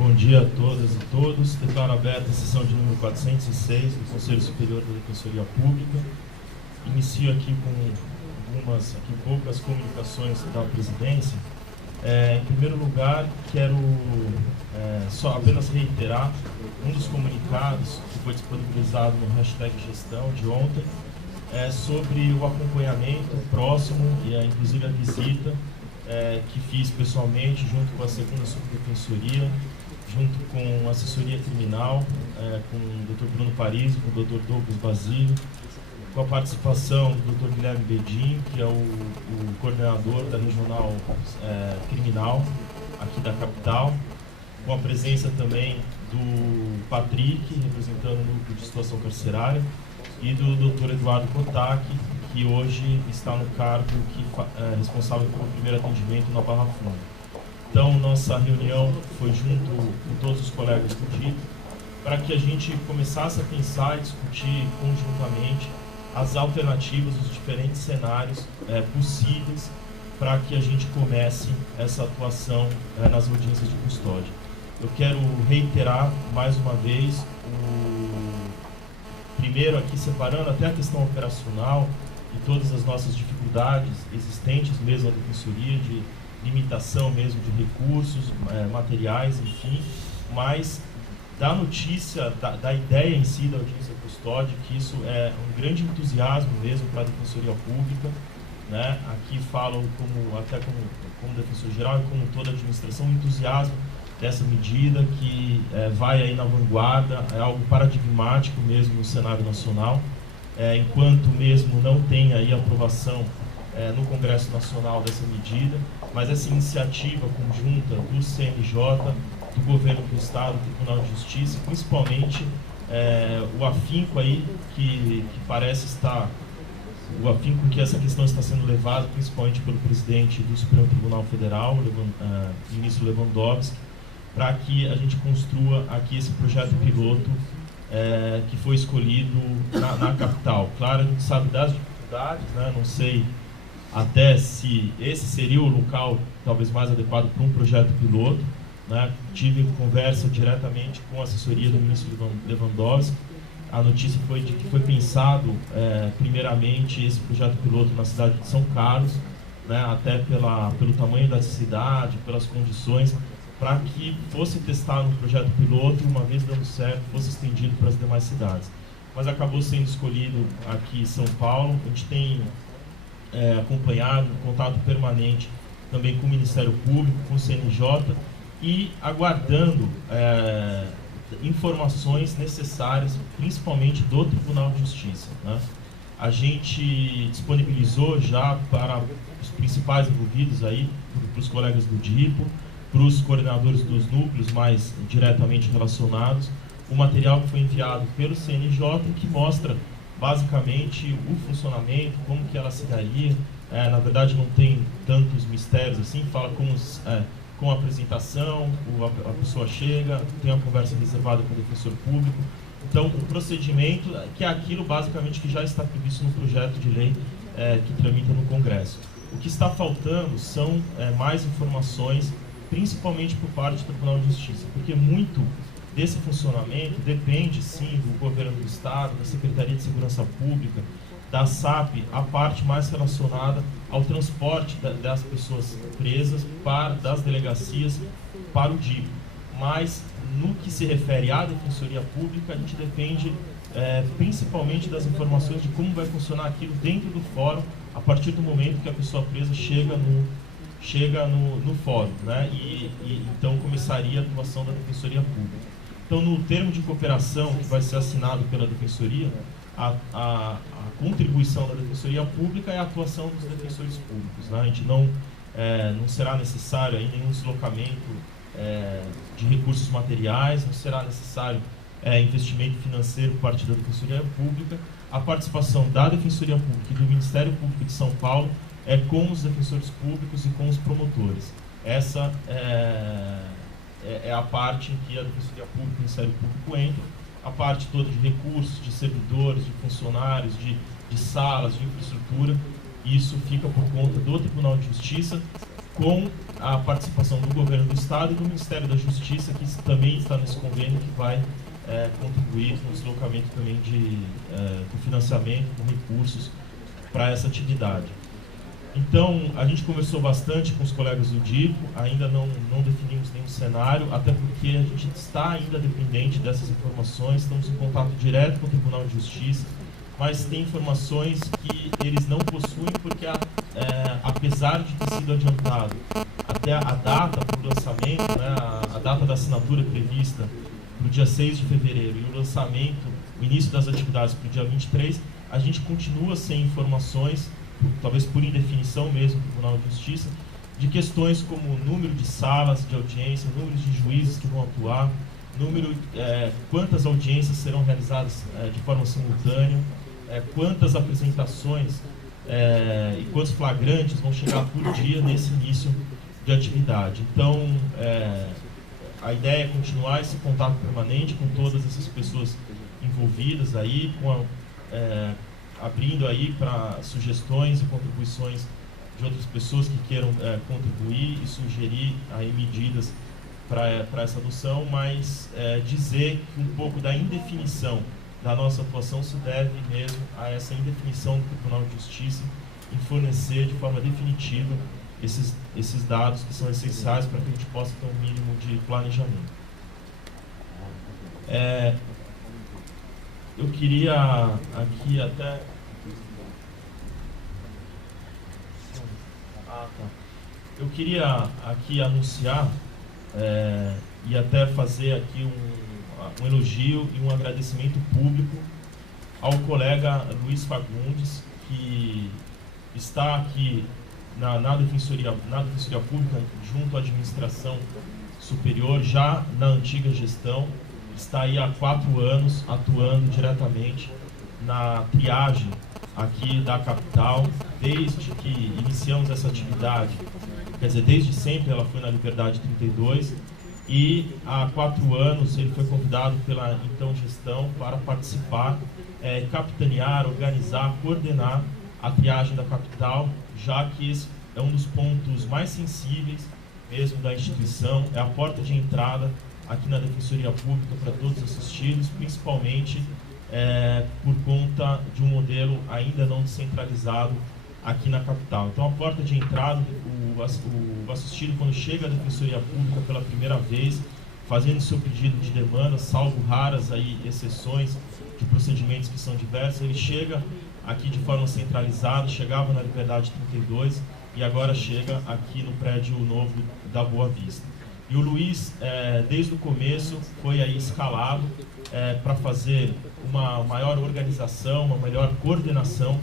Bom dia a todas e todos. Declaro aberta a sessão de número 406 do Conselho Superior da Defensoria Pública. Inicio aqui com poucas comunicações da presidência. Em primeiro lugar, quero só apenas reiterar um dos comunicados que foi disponibilizado no hashtag Gestão de ontem, sobre o acompanhamento próximo e inclusive a visita que fiz pessoalmente junto com a segunda subdefensoria, junto com a assessoria criminal, com o Dr. Bruno Parisi, com o Dr. Douglas Basílio, com a participação do Dr. Guilherme Bedin, que é o coordenador da regional criminal aqui da capital, com a presença também do Patrick, representando o núcleo de situação carcerária, e do Dr. Eduardo Kotak, que hoje está no cargo responsável pelo primeiro atendimento na Barra Funda. Então, nossa reunião foi junto com todos os colegas do DIP, para que a gente começasse a pensar e discutir conjuntamente as alternativas, os diferentes cenários possíveis para que a gente comece essa atuação nas audiências de custódia. Eu quero reiterar mais uma vez, primeiro aqui separando até a questão operacional e todas as nossas dificuldades existentes mesmo na defensoria, de limitação mesmo de recursos, materiais, enfim, mas da notícia, da ideia em si da audiência custódia, que isso é um grande entusiasmo mesmo para a Defensoria Pública, né? Aqui falo como defensor geral e como toda a administração, um entusiasmo dessa medida que vai aí na vanguarda, é algo paradigmático mesmo no cenário nacional, enquanto mesmo não tem aí aprovação no Congresso Nacional dessa medida, mas essa iniciativa conjunta do CNJ, do Governo do Estado, do Tribunal de Justiça, principalmente o afinco aí que parece estar, o afinco que essa questão está sendo levada, principalmente pelo presidente do Supremo Tribunal Federal, ministro Lewandowski, para que a gente construa aqui esse projeto piloto que foi escolhido na capital. Claro, a gente sabe das dificuldades, né? Não sei até se esse seria o local talvez mais adequado para um projeto piloto, né? Tive conversa diretamente com a assessoria do ministro Lewandowski. A notícia foi de que foi pensado primeiramente esse projeto piloto na cidade de São Carlos, né? Até pelo tamanho da cidade, pelas condições, para que fosse testado um projeto piloto e, uma vez dando certo, fosse estendido para as demais cidades. Mas acabou sendo escolhido aqui em São Paulo. A gente tem acompanhado, contato permanente também com o Ministério Público, com o CNJ, e aguardando informações necessárias, principalmente do Tribunal de Justiça, né? A gente disponibilizou já para os principais envolvidos aí, para os colegas do DIPO, para os coordenadores dos núcleos mais diretamente relacionados, o material que foi enviado pelo CNJ, que mostra basicamente o funcionamento, como que ela se daria. Na verdade não tem tantos mistérios assim, fala com a apresentação, a pessoa chega, tem uma conversa reservada com o defensor público. Então, o procedimento, que é aquilo basicamente que já está previsto no projeto de lei que tramita no Congresso. O que está faltando são mais informações, principalmente por parte do Tribunal de Justiça, porque muito desse funcionamento depende, sim, do Governo do Estado, da Secretaria de Segurança Pública, da SAP, a parte mais relacionada ao transporte das pessoas presas das delegacias para o DIP. Mas, no que se refere à Defensoria Pública, a gente depende principalmente das informações de como vai funcionar aquilo dentro do fórum, a partir do momento que a pessoa presa chega no fórum, né? E então começaria a atuação da Defensoria Pública. Então, no termo de cooperação que vai ser assinado pela Defensoria, a contribuição da Defensoria Pública é a atuação dos defensores públicos, né? A gente não será necessário aí nenhum deslocamento de recursos materiais, não será necessário investimento financeiro por parte da Defensoria Pública. A participação da Defensoria Pública e do Ministério Público de São Paulo com os defensores públicos e com os promotores. Essa é a parte em que a Defensoria Pública e o Ministério Público entram. A parte toda de recursos, de servidores, de funcionários, de salas, de infraestrutura, isso fica por conta do Tribunal de Justiça, com a participação do Governo do Estado e do Ministério da Justiça, que também está nesse convênio, que vai contribuir com o deslocamento também do financiamento, com recursos para essa atividade. Então, a gente conversou bastante com os colegas do DIPO, ainda não definimos nenhum cenário, até porque a gente está ainda dependente dessas informações, estamos em contato direto com o Tribunal de Justiça, mas tem informações que eles não possuem porque, apesar de ter sido adiantado até a data para o lançamento, né, a data da assinatura prevista para o dia 6 de fevereiro e o lançamento, o início das atividades para o dia 23, a gente continua sem informações, talvez por indefinição mesmo do Tribunal de Justiça, de questões como número de salas de audiência, número de juízes que vão atuar, quantas audiências serão realizadas de forma simultânea, quantas apresentações e quantos flagrantes vão chegar por dia nesse início de atividade. Então, a ideia é continuar esse contato permanente com todas essas pessoas envolvidas aí, abrindo aí para sugestões e contribuições de outras pessoas que queiram contribuir e sugerir aí medidas para essa adoção, mas dizer que um pouco da indefinição da nossa atuação se deve mesmo a essa indefinição do Tribunal de Justiça em fornecer de forma definitiva esses dados que são essenciais para que a gente possa ter um mínimo de planejamento. Eu queria aqui até... Eu queria aqui anunciar e até fazer aqui um elogio e um agradecimento público ao colega Luiz Fagundes, que está aqui na Defensoria Pública, junto à Administração Superior, já na antiga gestão, está aí há 4 anos atuando diretamente na triagem aqui da capital, desde que iniciamos essa atividade, quer dizer, desde sempre ela foi na Liberdade 32, e há 4 anos ele foi convidado pela então gestão para participar, capitanear, organizar, coordenar a triagem da capital, já que esse é um dos pontos mais sensíveis mesmo da instituição, é a porta de entrada aqui na Defensoria Pública para todos os assistidos, principalmente por conta de um modelo ainda não descentralizado aqui na capital. Então, a porta de entrada, o assistido, quando chega à Defensoria Pública pela primeira vez, fazendo seu pedido de demanda, salvo raras aí exceções de procedimentos que são diversos, ele chega aqui de forma centralizada, chegava na Liberdade 32 e agora chega aqui no prédio novo da Boa Vista. E o Luiz, desde o começo, foi aí escalado para fazer uma maior organização, uma melhor coordenação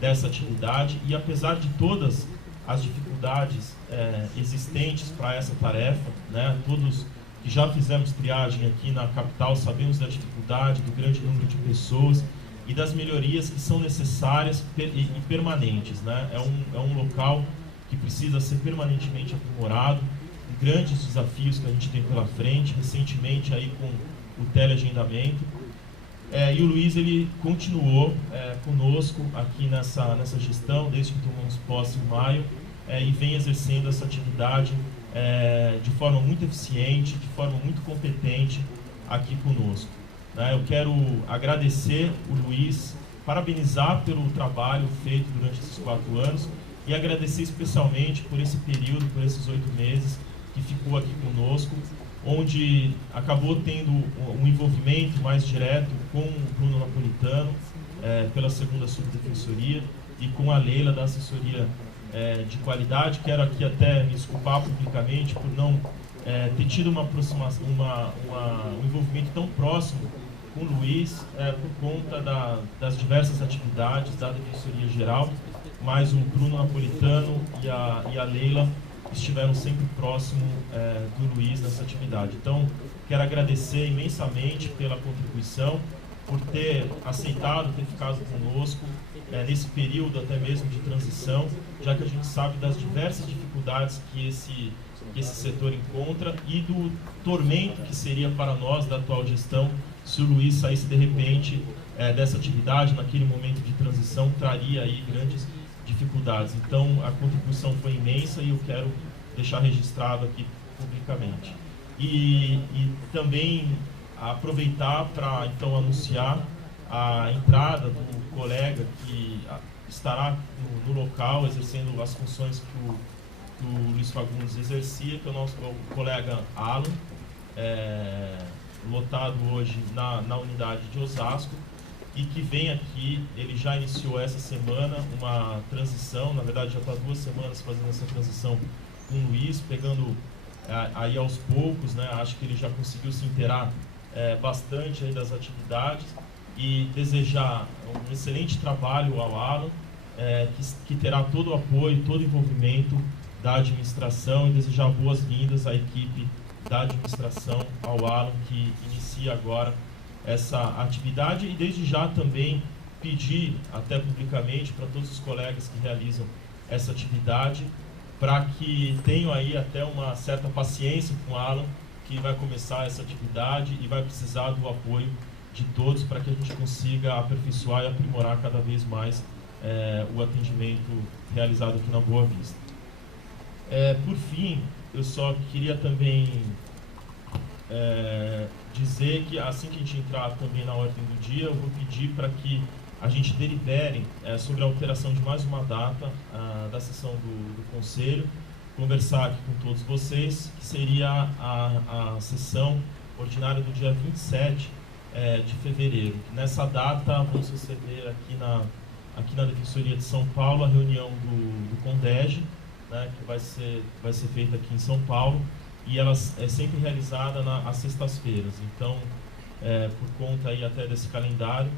dessa atividade, e apesar de todas as dificuldades existentes para essa tarefa, né, todos que já fizemos triagem aqui na capital sabemos da dificuldade, do grande número de pessoas e das melhorias que são necessárias e permanentes, né? É um local que precisa ser permanentemente aprimorado, grandes desafios que a gente tem pela frente, recentemente aí com o teleagendamento. E o Luiz, ele continuou conosco aqui nessa gestão, desde que tomamos posse em maio, e vem exercendo essa atividade de forma muito eficiente, de forma muito competente aqui conosco. Eu quero agradecer o Luiz, parabenizar pelo trabalho feito durante esses 4 anos e agradecer especialmente por esse período, por esses 8 meses que ficou aqui conosco, onde acabou tendo um envolvimento mais direto com o Bruno Napolitano, pela 2ª Subdefensoria, e com a Leila da assessoria de qualidade. Quero aqui até me desculpar publicamente por não ter tido uma aproximação, um envolvimento tão próximo com o Luiz, por conta das diversas atividades da Defensoria Geral, mas o Bruno Napolitano e a Leila estiveram sempre próximo do Luiz nessa atividade. Então, quero agradecer imensamente pela contribuição, por ter aceitado, ter ficado conosco nesse período até mesmo de transição, já que a gente sabe das diversas dificuldades que esse setor encontra e do tormento que seria para nós da atual gestão se o Luiz saísse de repente dessa atividade, naquele momento de transição, traria aí grandes dificuldades. Então, a contribuição foi imensa e eu quero deixar registrado aqui publicamente. E também aproveitar para então anunciar a entrada do colega que estará no local exercendo as funções que o Luiz Fagundes exercia, que é o nosso colega Alan, lotado hoje na unidade de Osasco, e que vem aqui. Ele já iniciou essa semana uma transição, na verdade já está 2 semanas fazendo essa transição com o Luiz, pegando aí aos poucos, né? Acho que ele já conseguiu se inteirar bastante aí das atividades, e desejar um excelente trabalho ao Alan, que terá todo o apoio, todo o envolvimento da administração, e desejar boas-vindas à equipe da administração, ao Alan, que inicia agora essa atividade, e desde já também pedir, até publicamente, para todos os colegas que realizam essa atividade, para que tenham aí até uma certa paciência com o Alan, que vai começar essa atividade e vai precisar do apoio de todos para que a gente consiga aperfeiçoar e aprimorar cada vez mais o atendimento realizado aqui na Boa Vista. Por fim, eu só queria também dizer que assim que a gente entrar também na ordem do dia, eu vou pedir para que a gente delibere sobre a alteração de mais uma data da sessão do Conselho, conversar aqui com todos vocês, que seria a sessão ordinária do dia 27 de fevereiro. Nessa data, vamos receber aqui na Defensoria de São Paulo a reunião do CONDEG, né, que vai ser feita aqui em São Paulo, e ela é sempre realizada às sextas-feiras. Então, por conta aí até desse calendário,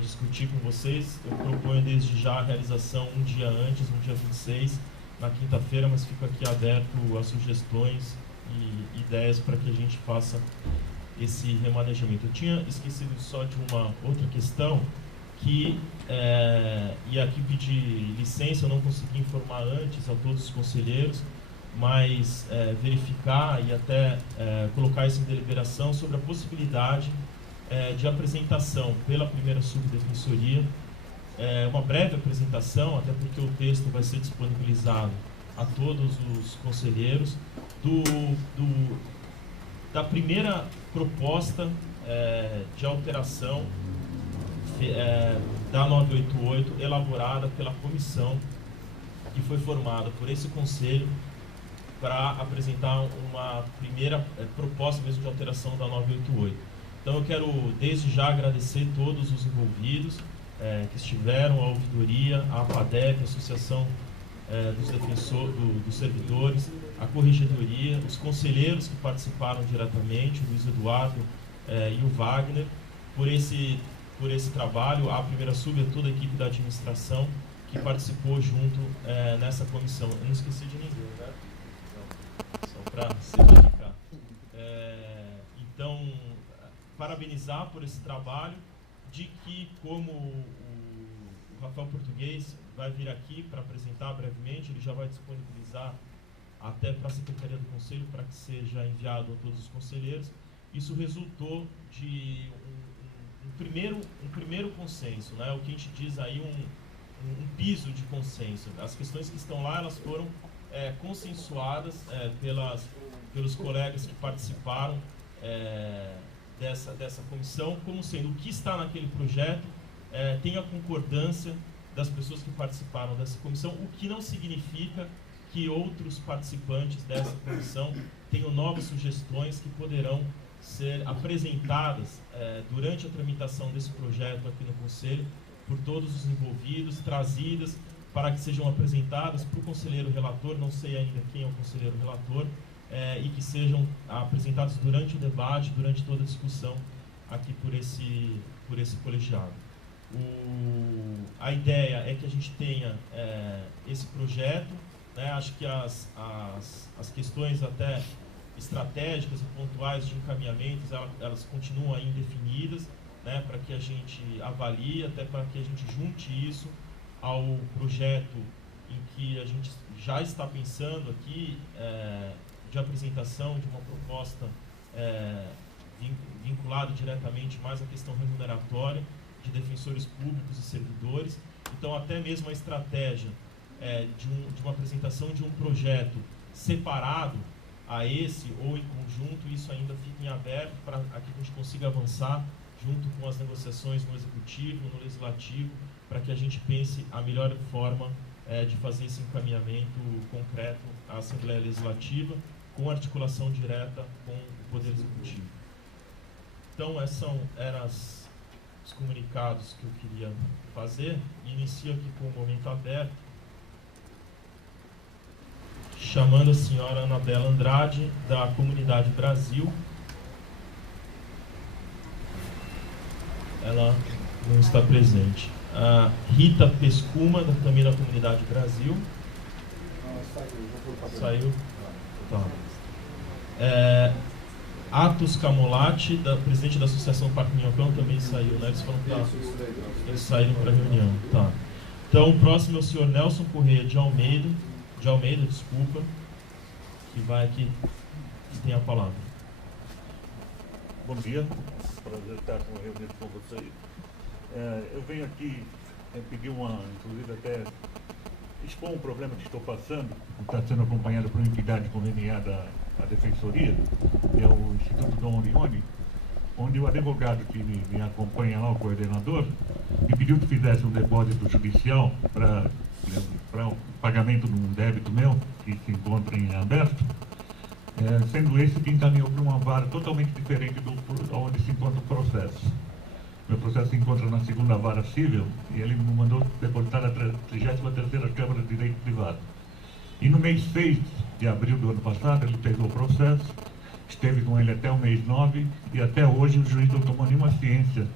discutir com vocês, eu proponho desde já a realização um dia antes, no dia 26, na quinta-feira, mas fico aqui aberto a sugestões e ideias para que a gente faça esse remanejamento. Eu tinha esquecido só de uma outra questão, que, e aqui pedir licença, eu não consegui informar antes a todos os conselheiros, mas verificar e até colocar isso em deliberação sobre a possibilidade de apresentação pela primeira subdefensoria, uma breve apresentação, até porque o texto vai ser disponibilizado a todos os conselheiros, da primeira proposta de alteração da 988, elaborada pela comissão que foi formada por esse conselho para apresentar uma primeira proposta mesmo de alteração da 988. Então eu quero desde já agradecer todos os envolvidos que estiveram, a ouvidoria, a APADEP, a Associação dos Servidores, a Corregedoria, os conselheiros que participaram diretamente, o Luiz Eduardo e o Wagner, por esse trabalho, a primeira sub, toda a equipe da administração que participou junto nessa comissão. Eu não esqueci de ninguém, né? Não, só para certificar. Então, parabenizar por esse trabalho, de que, como o Rafael Português vai vir aqui para apresentar brevemente, ele já vai disponibilizar até para a Secretaria do Conselho, para que seja enviado a todos os conselheiros. Isso resultou de um primeiro consenso, né? O que a gente diz aí, um piso de consenso. As questões que estão lá, elas foram consensuadas pelos colegas que participaram dessa comissão, como sendo o que está naquele projeto tem a concordância das pessoas que participaram dessa comissão, o que não significa que outros participantes dessa comissão tenham novas sugestões que poderão ser apresentadas durante a tramitação desse projeto aqui no Conselho, por todos os envolvidos, trazidas para que sejam apresentadas para o conselheiro relator, não sei ainda quem é o conselheiro relator, e que sejam apresentados durante o debate, durante toda a discussão aqui por esse colegiado. A ideia é que a gente tenha esse projeto, né? Acho que as questões até estratégicas e pontuais de encaminhamentos, elas continuam aí indefinidas, né? Para que a gente avalie, até para que a gente junte isso ao projeto em que a gente já está pensando aqui, de apresentação de uma proposta vinculada diretamente mais à questão remuneratória de defensores públicos e servidores. Então, até mesmo a estratégia de uma apresentação de um projeto separado a esse ou em conjunto, isso ainda fica em aberto para que a gente consiga avançar junto com as negociações no Executivo, no Legislativo, para que a gente pense a melhor forma de fazer esse encaminhamento concreto à Assembleia Legislativa, com articulação direta com o Poder Executivo. Então, esses eram os comunicados que eu queria fazer. Inicio aqui com o momento aberto, chamando a senhora Anabela Andrade, da Comunidade Brasil. Ela não está presente. A Rita Pescuma, também da Comunidade Brasil. Saiu. Tá. Atos Camolati, presidente da Associação Parque Minhocão, também saiu, né? Eles saíram para a reunião. Tá. Então, o próximo é o senhor Nelson Correia de Almeida, desculpa, que vai aqui e tem a palavra. Bom dia, prazer estar reunido com vocês. Eu venho aqui pedir inclusive até expor um problema que estou passando, que está sendo acompanhado por uma entidade conveniada à Defensoria, que é o Instituto Dom Orione, onde o advogado que me acompanha lá, o coordenador, me pediu que fizesse um depósito judicial para o pagamento de um débito meu, que se encontra em aberto, sendo esse que encaminhou para uma vara totalmente diferente do onde se encontra o processo. Meu processo se encontra na segunda vara civil e ele me mandou depositar a 33ª Câmara de Direito Privado. E no mês 6 de abril do ano passado, ele pegou o processo, esteve com ele até o mês 9 e até hoje o juiz não tomou nenhuma ciência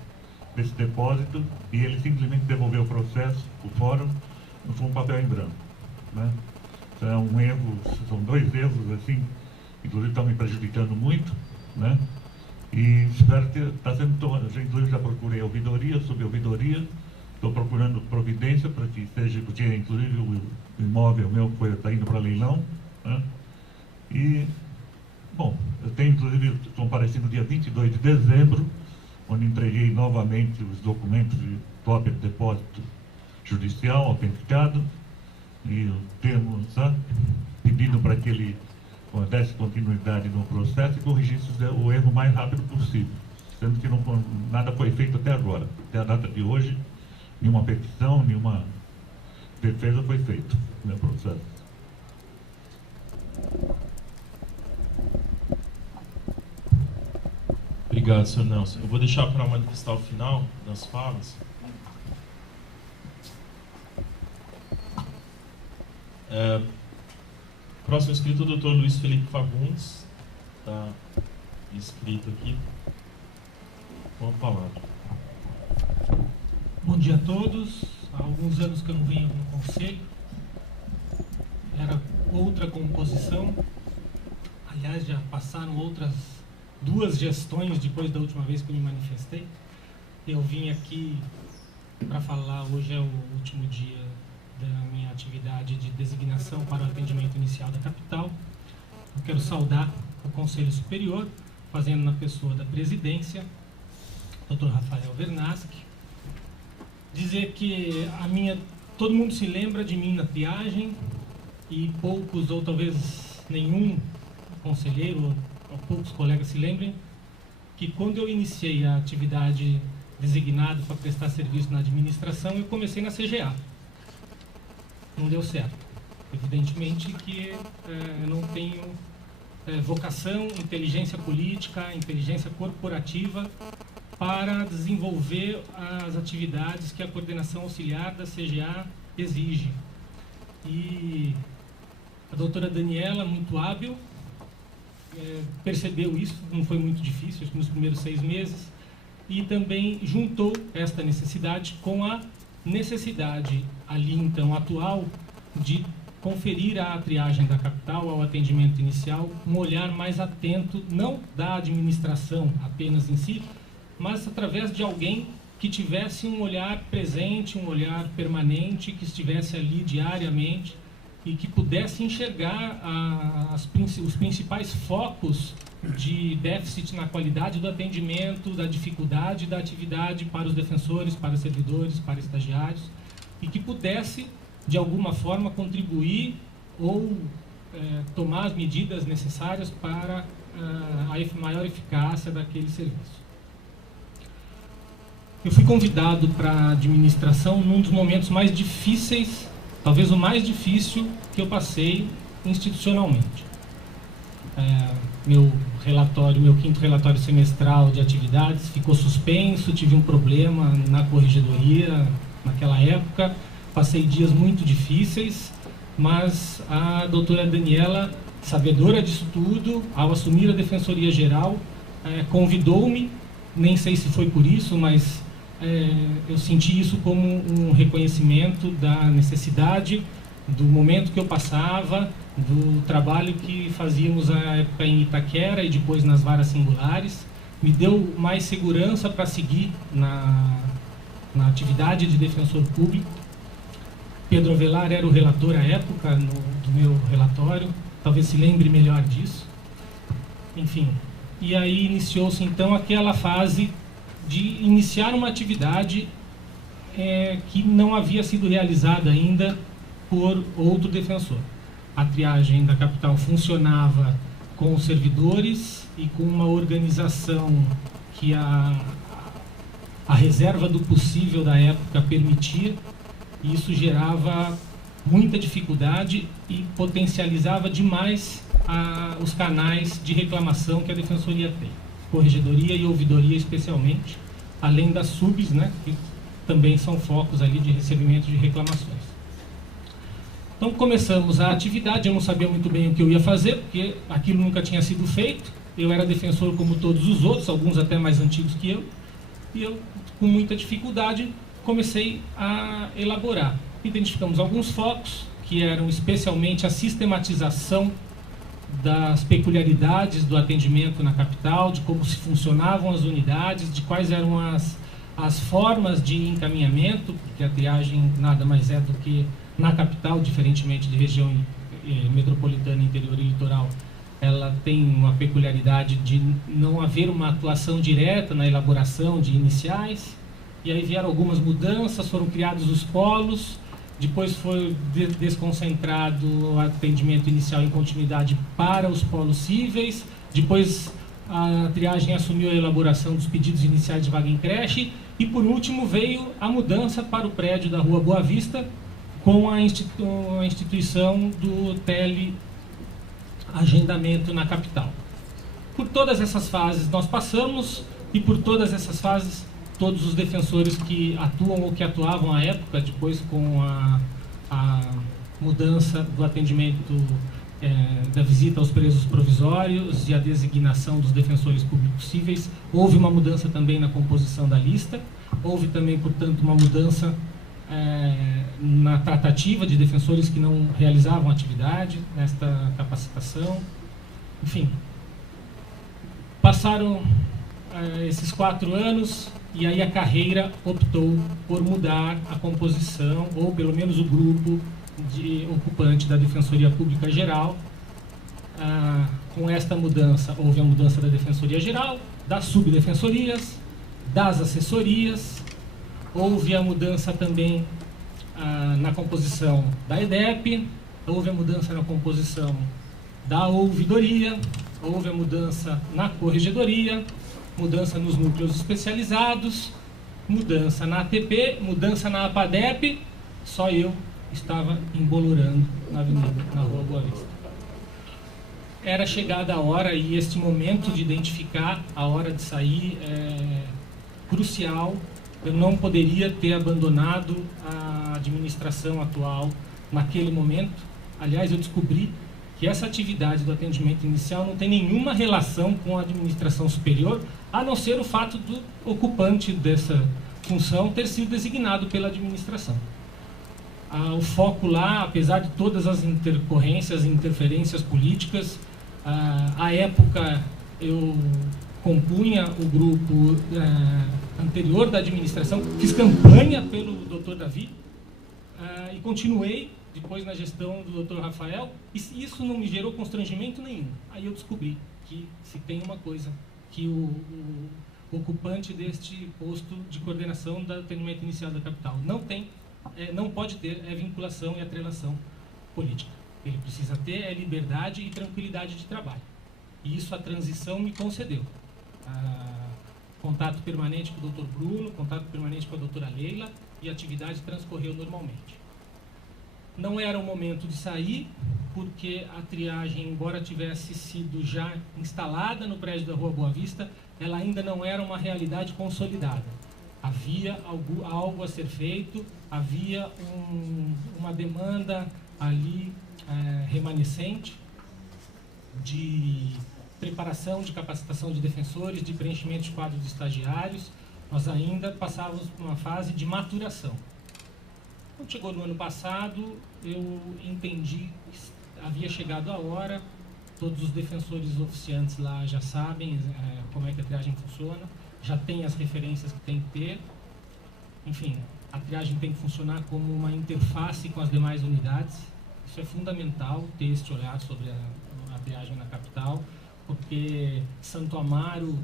desse depósito e ele simplesmente devolveu o processo, o fórum, foi um papel em branco, né? Então é um erro, são dois erros assim, inclusive estão me prejudicando muito, né? E espero que está sendo tomado. Inclusive já procurei ouvidoria, sobre ouvidoria, estou procurando providência para que seja, porque inclusive o imóvel meu está indo para leilão, né? E, bom, eu tenho inclusive compareci no dia 22 de dezembro, onde entreguei novamente os documentos de cópia de depósito judicial autenticado e o termo, sabe, pedindo para que ele desse continuidade no processo e corrigisse o erro o mais rápido possível, sendo que nada foi feito até agora. Até a data de hoje, nenhuma petição, nenhuma defesa foi feita no processo. Obrigado, senhor Nelson. Eu vou deixar para manifestar o final das falas. Próximo inscrito, o doutor Luiz Felipe Fagundes, está inscrito aqui, com a palavra. Bom dia a todos. Há alguns anos que eu não venho no conselho, era outra composição, aliás já passaram outras 2 gestões depois da última vez que eu me manifestei. Eu vim aqui para falar, hoje é o último dia da minha atividade de designação para o atendimento inicial da capital. Eu quero saudar o Conselho Superior, fazendo na pessoa da presidência, Dr. Rafael Vernaschi, dizer que todo mundo se lembra de mim na triagem e poucos, ou talvez nenhum conselheiro ou poucos colegas se lembrem que quando eu iniciei a atividade designada para prestar serviço na administração, eu comecei na CGA. Não deu certo. Evidentemente que eu não tenho vocação, inteligência política, inteligência corporativa para desenvolver as atividades que a coordenação auxiliar da CGA exige. E a doutora Daniela, muito hábil, percebeu isso, não foi muito difícil, nos primeiros 6 meses, e também juntou esta necessidade com a necessidade ali então atual de conferir à triagem da capital, ao atendimento inicial, um olhar mais atento, não da administração apenas em si, mas através de alguém que tivesse um olhar presente, um olhar permanente, que estivesse ali diariamente e que pudesse enxergar os principais focos de déficit na qualidade do atendimento, da dificuldade da atividade para os defensores, para os servidores, para estagiários, e que pudesse, de alguma forma, contribuir ou tomar as medidas necessárias para a maior eficácia daquele serviço. Eu fui convidado para a administração num dos momentos mais difíceis, talvez o mais difícil que eu passei institucionalmente. Meu quinto relatório semestral de atividades ficou suspenso, tive um problema na corregedoria naquela época, passei dias muito difíceis, mas a doutora Daniela, sabedora disso tudo, ao assumir a Defensoria Geral, convidou-me, nem sei se foi por isso, mas eu senti isso como um reconhecimento da necessidade, do momento que eu passava, do trabalho que fazíamos na época em Itaquera e depois nas varas singulares. Me deu mais segurança para seguir na atividade de defensor público. Pedro Avelar era o relator à época do meu relatório, talvez se lembre melhor disso. Enfim, e aí iniciou-se então aquela fase de iniciar uma atividade que não havia sido realizada ainda por outro defensor. A triagem da capital funcionava com os servidores e com uma organização que a reserva do possível da época permitia, e isso gerava muita dificuldade e potencializava demais os canais de reclamação que a Defensoria tem, corregedoria e ouvidoria especialmente, além das subs, né, que também são focos ali de recebimento de reclamações. Então começamos a atividade, eu não sabia muito bem o que eu ia fazer, porque aquilo nunca tinha sido feito, eu era defensor como todos os outros, alguns até mais antigos que eu, e eu, com muita dificuldade, comecei a elaborar. Identificamos alguns focos, que eram especialmente a sistematização das peculiaridades do atendimento na capital, de como se funcionavam as unidades, de quais eram as formas de encaminhamento, porque a triagem nada mais é do que na capital, diferentemente de região metropolitana, interior e litoral, ela tem uma peculiaridade de não haver uma atuação direta na elaboração de iniciais, e aí vieram algumas mudanças, foram criados os polos, depois foi desconcentrado o atendimento inicial em continuidade para os polos cíveis, depois a triagem assumiu a elaboração dos pedidos iniciais de vaga em creche, e por último veio a mudança para o prédio da Rua Boa Vista, com a instituição do teleagendamento na capital. Por todas essas fases nós passamos, e por todas essas fases todos os defensores que atuam ou que atuavam à época, depois com a mudança do atendimento da visita aos presos provisórios e a designação dos defensores públicos cíveis, houve uma mudança também na composição da lista, houve também, portanto, uma mudança na tratativa de defensores que não realizavam atividade nesta capacitação. Enfim, passaram esses 4 anos e aí a carreira optou por mudar a composição, ou pelo menos o grupo de ocupante da Defensoria Pública Geral. Com esta mudança, houve a mudança da Defensoria Geral, das subdefensorias, das assessorias, houve a mudança também na composição da EDEP, houve a mudança na composição da ouvidoria, houve a mudança na corregedoria, mudança nos núcleos especializados, mudança na ATP, mudança na APADEP, só eu estava embolorando na avenida, na Rua Boa Vista. Era chegada a hora, e este momento de identificar a hora de sair é crucial. Eu não poderia ter abandonado a administração atual naquele momento. Aliás, eu descobri que essa atividade do atendimento inicial não tem nenhuma relação com a administração superior, a não ser o fato do ocupante dessa função ter sido designado pela administração. O foco lá, apesar de todas as intercorrências e interferências políticas, à época eu compunha o grupo anterior da administração, fiz campanha pelo Dr. Davi e continuei depois na gestão do Dr. Rafael, e isso não me gerou constrangimento nenhum. Aí eu descobri que se tem uma coisa, que o ocupante deste posto de coordenação do atendimento inicial da capital não tem, não pode ter vinculação e atrelação política. Ele precisa ter liberdade e tranquilidade de trabalho. E isso a transição me concedeu. Contato permanente com o Dr. Bruno, contato permanente com a doutora Leila, e a atividade transcorreu normalmente. Não era o momento de sair, porque a triagem, embora tivesse sido já instalada no prédio da Rua Boa Vista, ela ainda não era uma realidade consolidada. Havia algo a ser feito, havia uma demanda ali remanescente de preparação, de capacitação de defensores, de preenchimento de quadros de estagiários. Nós ainda passávamos por uma fase de maturação. Quando chegou no ano passado, eu entendi que havia chegado a hora. Todos os defensores oficiantes lá já sabem como é que a triagem funciona, já tem as referências que tem que ter. Enfim, a triagem tem que funcionar como uma interface com as demais unidades. Isso é fundamental, ter este olhar sobre a triagem na capital, porque Santo Amaro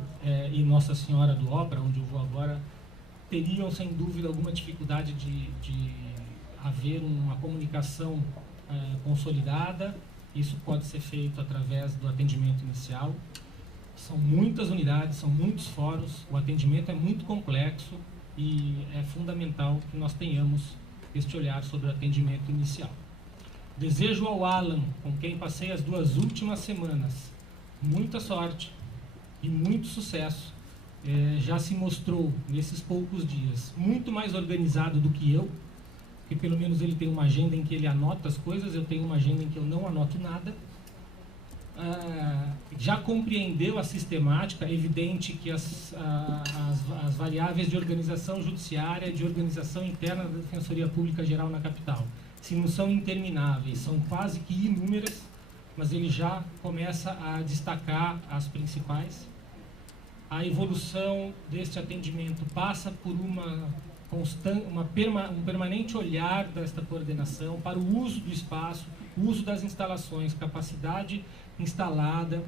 e Nossa Senhora do Ópera, onde eu vou agora, teriam sem dúvida alguma dificuldade de haver uma comunicação consolidada. Isso pode ser feito através do atendimento inicial. São muitas unidades, são muitos fóruns, o atendimento é muito complexo e é fundamental que nós tenhamos este olhar sobre o atendimento inicial. Desejo ao Alan, com quem passei as 2 últimas semanas, muita sorte e muito sucesso. Já se mostrou nesses poucos dias muito mais organizado do que eu, porque pelo menos ele tem uma agenda em que ele anota as coisas, eu tenho uma agenda em que eu não anoto nada. Já compreendeu a sistemática. É evidente que as variáveis de organização judiciária, de organização interna da Defensoria Pública Geral na capital, se não são intermináveis, são quase que inúmeras, mas ele já começa a destacar as principais. A evolução deste atendimento passa por um permanente olhar desta coordenação para o uso do espaço, o uso das instalações, capacidade instalada,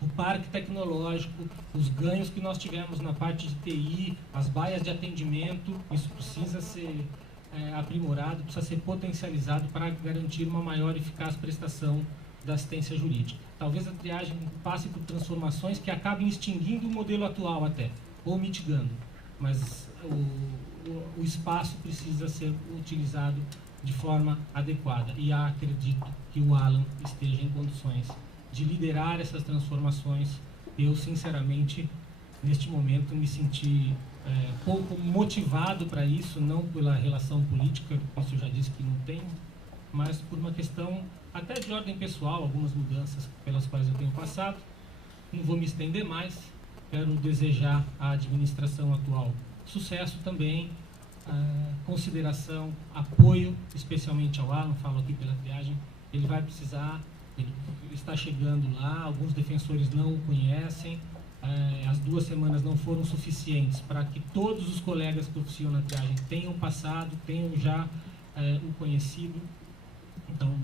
o parque tecnológico, os ganhos que nós tivemos na parte de TI, as baias de atendimento. Isso precisa ser aprimorado, precisa ser potencializado para garantir uma maior e eficaz prestação da assistência jurídica. Talvez a triagem passe por transformações que acabem extinguindo o modelo atual até, ou mitigando, mas o espaço precisa ser utilizado de forma adequada, e acredito que o Alan esteja em condições de liderar essas transformações. Eu, sinceramente, neste momento me senti pouco motivado para isso, não pela relação política, isso eu já disse que não tenho, mas por uma questão até de ordem pessoal, algumas mudanças pelas quais eu tenho passado. Não vou me estender mais, quero desejar à administração atual sucesso também, consideração, apoio, especialmente ao Alan, falo aqui pela triagem. Ele vai precisar, ele está chegando lá, alguns defensores não o conhecem, as 2 semanas não foram suficientes para que todos os colegas que oficiam na triagem tenham passado, tenham já o conhecido. Então,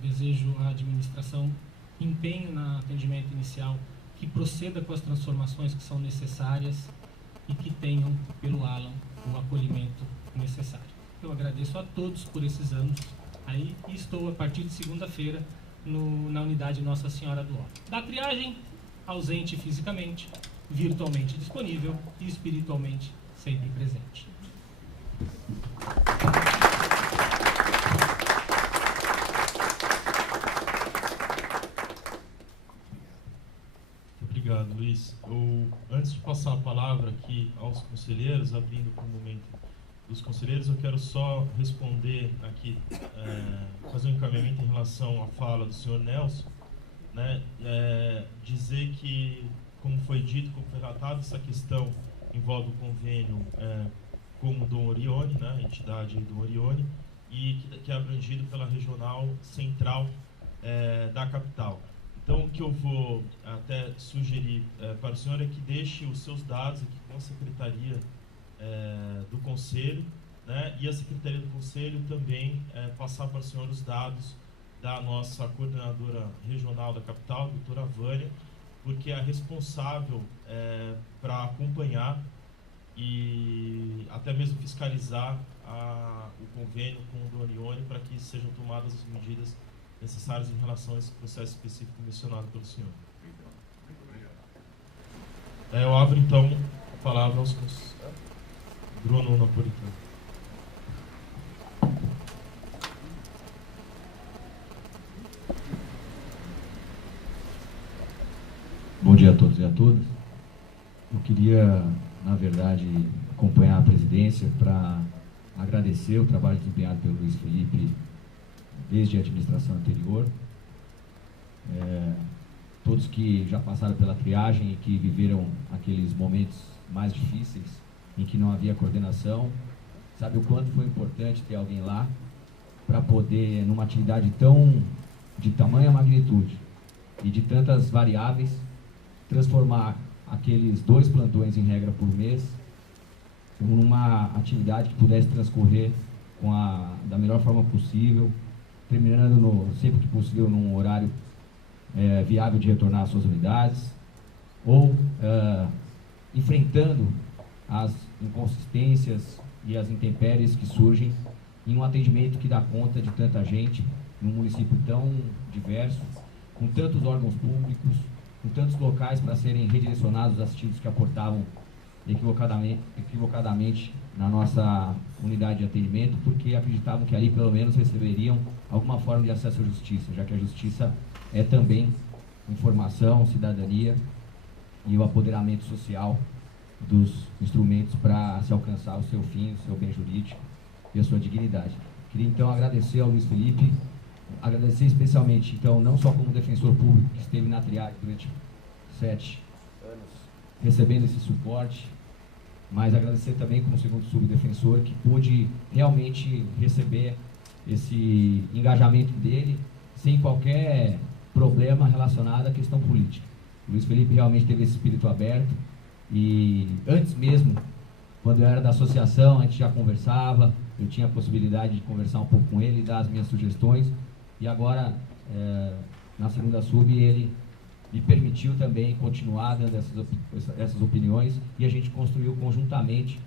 desejo à administração empenho no atendimento inicial, que proceda com as transformações que são necessárias e que tenham, pelo Alan, o acolhimento necessário. Eu agradeço a todos por esses anos aí, e estou a partir de segunda-feira na unidade Nossa Senhora do Ó. Da triagem, ausente fisicamente, virtualmente disponível e espiritualmente sempre presente. Obrigado, Luiz. Antes de passar a palavra aqui aos conselheiros, abrindo para o momento dos conselheiros, eu quero só responder aqui, fazer um encaminhamento em relação à fala do senhor Nelson, né? Dizer que, como foi dito, como foi relatado, essa questão envolve o convênio com o Dom Orione, né? A entidade do Orione, e que é abrangido pela regional central da capital. Então, o que eu vou até sugerir para o senhor é que deixe os seus dados aqui com a Secretaria do Conselho, né? E a Secretaria do Conselho também passar para o senhor os dados da nossa coordenadora regional da capital, doutora Vânia, porque é a responsável para acompanhar e até mesmo fiscalizar o convênio com o Donione para que sejam tomadas as medidas necessárias em relação a esse processo específico mencionado pelo senhor. Eu abro então a palavra aos Bruno Napolitano. Bom dia a todos e a todas. Eu queria, na verdade, acompanhar a presidência para agradecer o trabalho desempenhado pelo Luiz Felipe desde a administração anterior. Todos que já passaram pela triagem e que viveram aqueles momentos mais difíceis em que não havia coordenação, sabe o quanto foi importante ter alguém lá para poder, numa atividade de tamanha magnitude e de tantas variáveis, transformar aqueles 2 plantões em regra por mês numa atividade que pudesse transcorrer da melhor forma possível, terminando sempre que possível num horário viável de retornar às suas unidades, ou enfrentando as inconsistências e as intempéries que surgem em um atendimento que dá conta de tanta gente, num município tão diverso, com tantos órgãos públicos, com tantos locais para serem redirecionados assistidos que aportavam equivocadamente na nossa unidade de atendimento, porque acreditavam que ali pelo menos receberiam alguma forma de acesso à justiça, já que a justiça é também informação, cidadania e o apoderamento social dos instrumentos para se alcançar o seu fim, o seu bem jurídico e a sua dignidade. Queria então agradecer ao Luiz Felipe, agradecer especialmente, então, não só como defensor público que esteve na triagem durante 7 anos recebendo esse suporte, mas agradecer também como segundo subdefensor que pôde realmente receber esse engajamento dele sem qualquer problema relacionado à questão política. O Luiz Felipe realmente teve esse espírito aberto e antes mesmo, quando eu era da associação, a gente já conversava, eu tinha a possibilidade de conversar um pouco com ele, dar as minhas sugestões, e agora, na segunda sub, ele me permitiu também continuar dando essas opiniões, e a gente construiu conjuntamente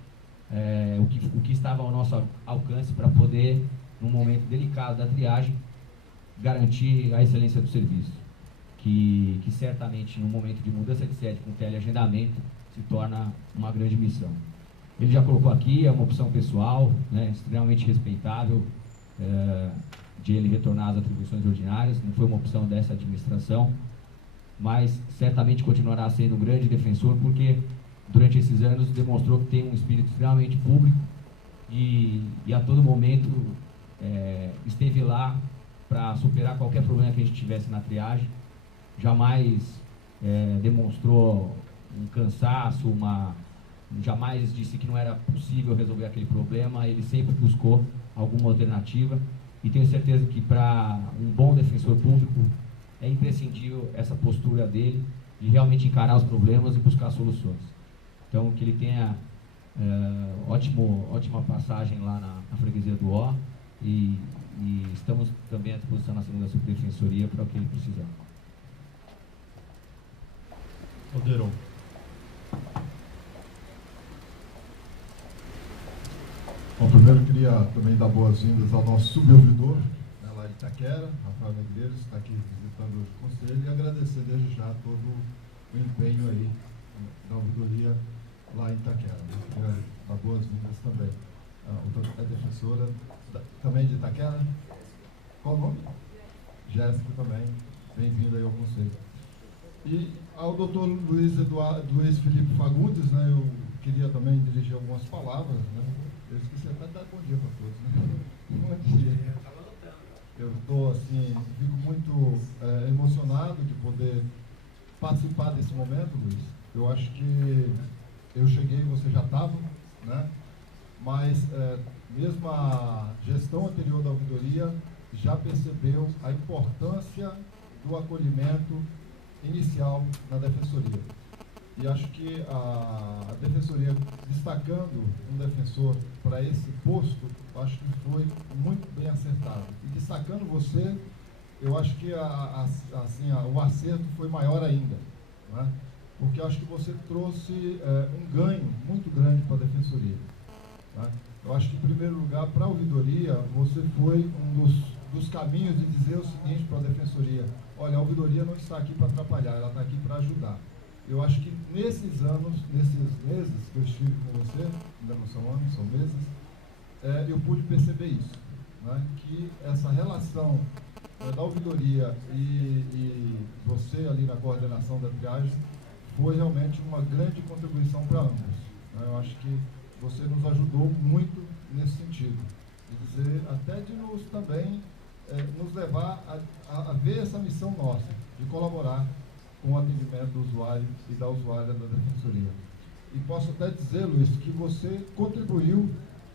o que estava ao nosso alcance para poder, num momento delicado da triagem, garantir a excelência do serviço, que certamente, num momento de mudança de sede com teleagendamento, se torna uma grande missão. Ele já colocou aqui, é uma opção pessoal, né, extremamente respeitável, de ele retornar às atribuições ordinárias, não foi uma opção dessa administração, mas certamente continuará sendo um grande defensor, porque durante esses anos demonstrou que tem um espírito extremamente público e a todo momento esteve lá para superar qualquer problema que a gente tivesse na triagem, jamais demonstrou um cansaço, jamais disse que não era possível resolver aquele problema, ele sempre buscou alguma alternativa, e tenho certeza que para um bom defensor público é imprescindível essa postura dele de realmente encarar os problemas e buscar soluções. Então, que ele tenha ótima passagem lá na freguesia do Ó, e estamos também à disposição na segunda subdefensoria para o que ele precisar. Alderon. Bom, primeiro eu queria também dar boas-vindas ao nosso subouvidor, né, lá de Itaquera, Rafael Negreiros, que está aqui visitando o conselho, e agradecer desde já todo o empenho aí da ouvidoria lá em Itaquera. Eu queria dar boas-vindas também. A defensora também de Itaquera. Qual o nome? Jéssica também. Bem-vinda aí ao conselho. E ao doutor Luiz Felipe Fagundes, né, eu queria também dirigir algumas palavras, né? Eu esqueci até de dar bom dia para todos, né? Bom dia. Eu estou, assim, fico muito emocionado de poder participar desse momento, Luiz. Eu acho que eu cheguei e você já estava, né? Mas mesmo a gestão anterior da ouvidoria já percebeu a importância do acolhimento inicial na defensoria. E acho que a defensoria, destacando um defensor para esse posto, acho que foi muito bem acertado. E destacando você, eu acho que o acerto foi maior ainda, né? porque acho que você trouxe um ganho muito grande para a Defensoria. Tá? Eu acho que, em primeiro lugar, para a ouvidoria, você foi um dos caminhos de dizer o seguinte para a Defensoria: olha, a ouvidoria não está aqui para atrapalhar, ela está aqui para ajudar. Eu acho que nesses anos, nesses meses que eu estive com você, ainda não são anos, são meses, eu pude perceber isso, né? Que essa relação da ouvidoria e você ali na coordenação da triagem foi realmente uma grande contribuição para ambos, né? Eu acho que você nos ajudou muito nesse sentido, de dizer, até de nos também nos levar a ver essa missão nossa, de colaborar com o atendimento do usuário e da usuária da Defensoria. E posso até dizer, Luiz, que você contribuiu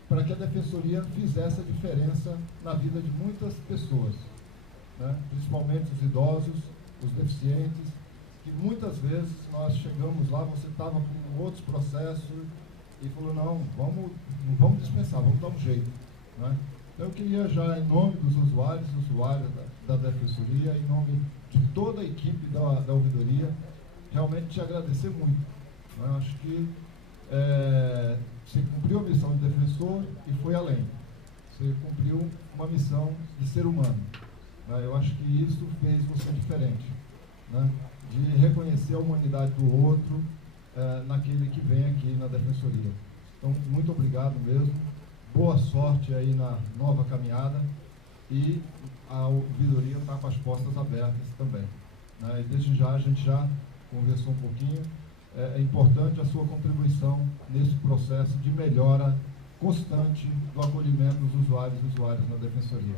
para que a Defensoria fizesse a diferença na vida de muitas pessoas, né? Principalmente os idosos, os deficientes, que muitas vezes nós chegamos lá, você estava com outros processos e falou, não vamos dispensar, vamos dar um jeito, né? Então eu queria já, em nome dos usuários da Defensoria, em nome de toda a equipe da ouvidoria, realmente te agradecer muito, né? Eu acho que você cumpriu a missão de defensor e foi além. Você cumpriu uma missão de ser humano, né? Eu acho que isso fez você diferente, né? De reconhecer a humanidade do outro naquele que vem aqui na Defensoria. Então, muito obrigado mesmo. Boa sorte aí na nova caminhada e a ouvidoria está com as portas abertas também, né? E desde já, a gente já conversou um pouquinho. É importante a sua contribuição nesse processo de melhora constante do acolhimento dos usuários e usuárias na Defensoria.